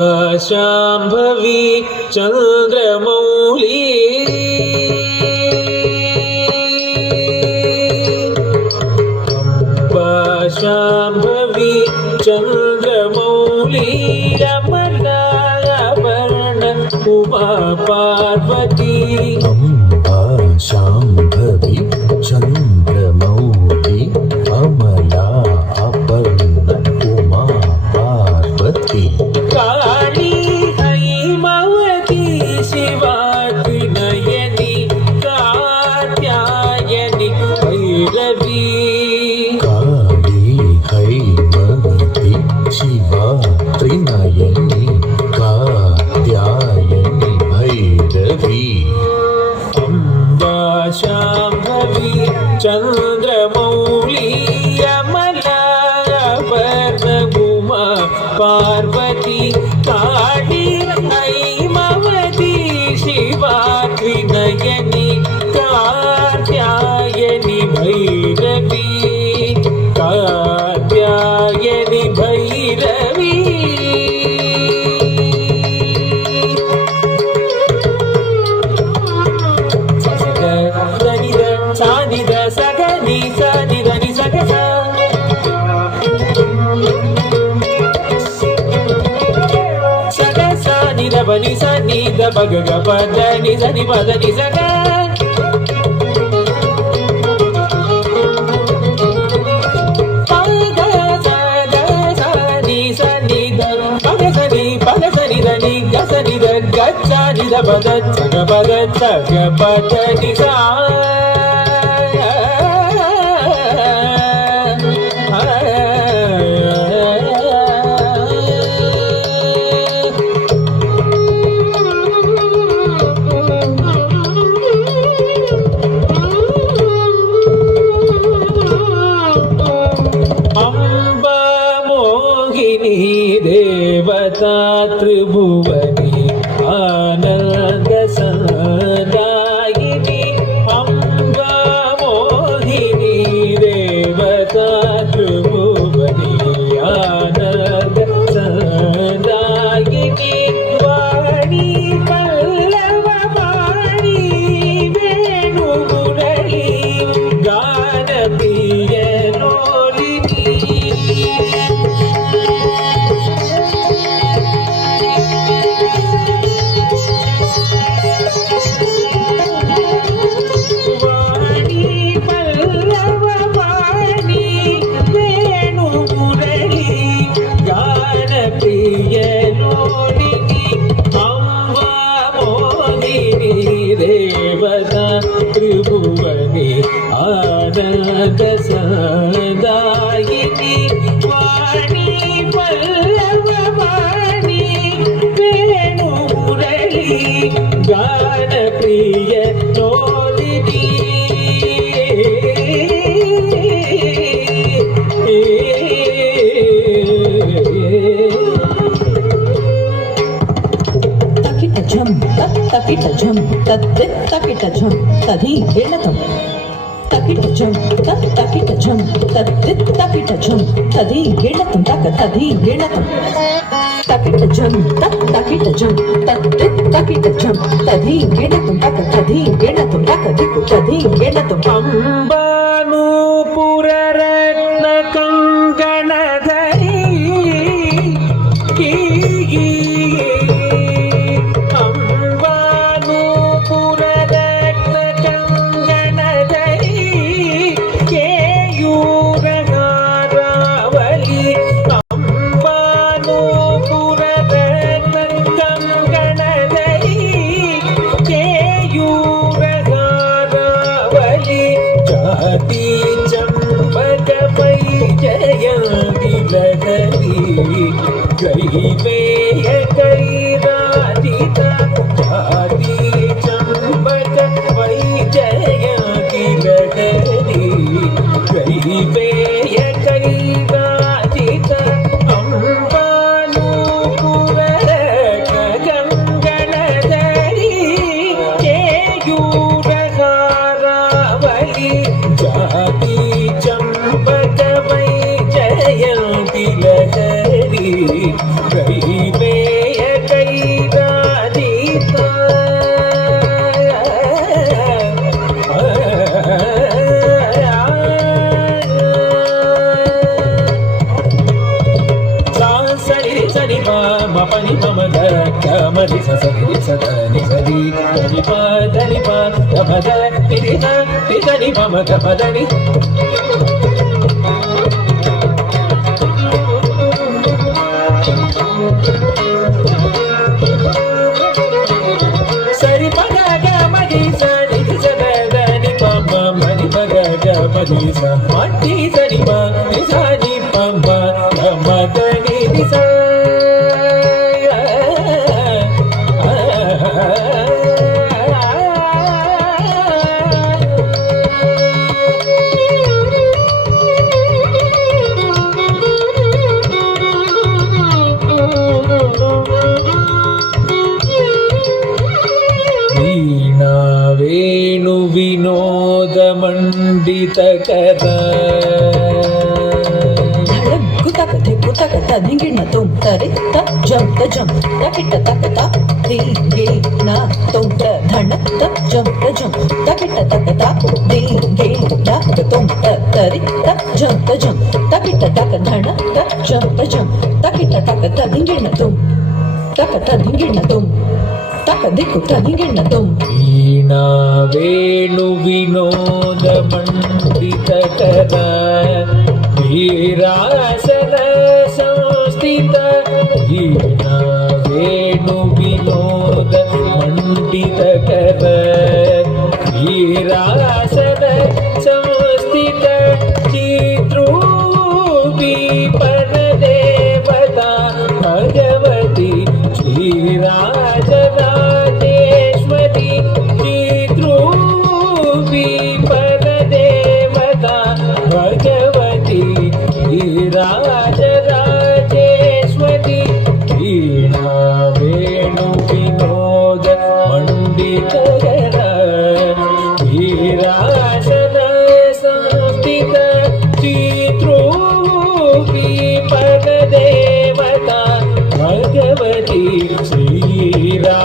शाम्भवी चन्द्रमौली शाम्भवी चन्द्रमौली अमलाभरण उमा पार्वती शाम्भवी चन्द्रमौली अमला अपर्ण उमा पार्वती काली हैमवती शिवाति नयनी कात्यायनी भैरवी काली हैमवती शिवा त्रिनयनी कात्यायनी भैरवी अम्बा शाम्भवी चन्द्रमौली अमलाभरण उमा पार्वती काली हैमवती शिवा त्रिनयनी कात्यायनी भैरवी कात्यायनी भैरवी सानिद सगनि सनिद नि सग सग सानिद बनि सनिद बग ग पद नि सनि पद नि सग पद सग सनि सनिद पग सनि द नि ग सनि द ग सनि द पद सग पद नि सा अम्बा मोहिनी देवता त्रिभुवनी आनंद सदायिनी अम्बा मोहिनी देवता त्रिभुवनी आनंद सदायिनी वाणी पल्लव वाणी वेणु मुरली गान प्रिय देवता त्रिभुवनी आनंद सदायिनी वाणी पल्लव वाणी वेणु मुरली गान प्रिय नोलिनी तकिट झम तद्दि तकिट झम तधी गिणतम तकिट झम तकिट झम तद्दि तकिट झम तधी गिणतम तक तधी गिणतम तकिट झम तकिट झम तद्दि तकिट झम तधी गिणतम तक तधी गिणतम तक दिक्कु तधी गिणतम अंबानूपुर रत्न कंगणधरी चंपक మపని మమద గమరి ససరి సదని సరి దని ప గమద నిరిద నిదని మమ గమదని సరి పగ గమది సని సదని పమ మని పగ గమది స మని సని మ నిసని పమ గమదని నిస వేణు వినోద మండితకర కుతక కుతక దింగిణ తుం తరి త జం తకిట తకత దింగే నా తుం ధన త జం తకిట తకత దింగే నా తుం తరి త జం తకిట తక ధన త జం తకిట తకత దింగిణ తుం తకత దింగిణ తుం తక దిక్కు దింగిణ తుం వీణా వేణు వినోద మండితకర వీరాసన సంస్థిత వీణా వేణు వినోద మండితకర వీరాసన సంస్థిత చిత్రూపి పరదేవత భగవతి శ్రీరాజరాజేశ్వరి చిత్రూపి పరదేవత భగవతి శ్రీరాజరాజేశ్వరి వీణా వేణు వినోద మండితకర వీరాసన సంస్థిత చిత్రూపి పరదేవత భగవతి శ్రీరా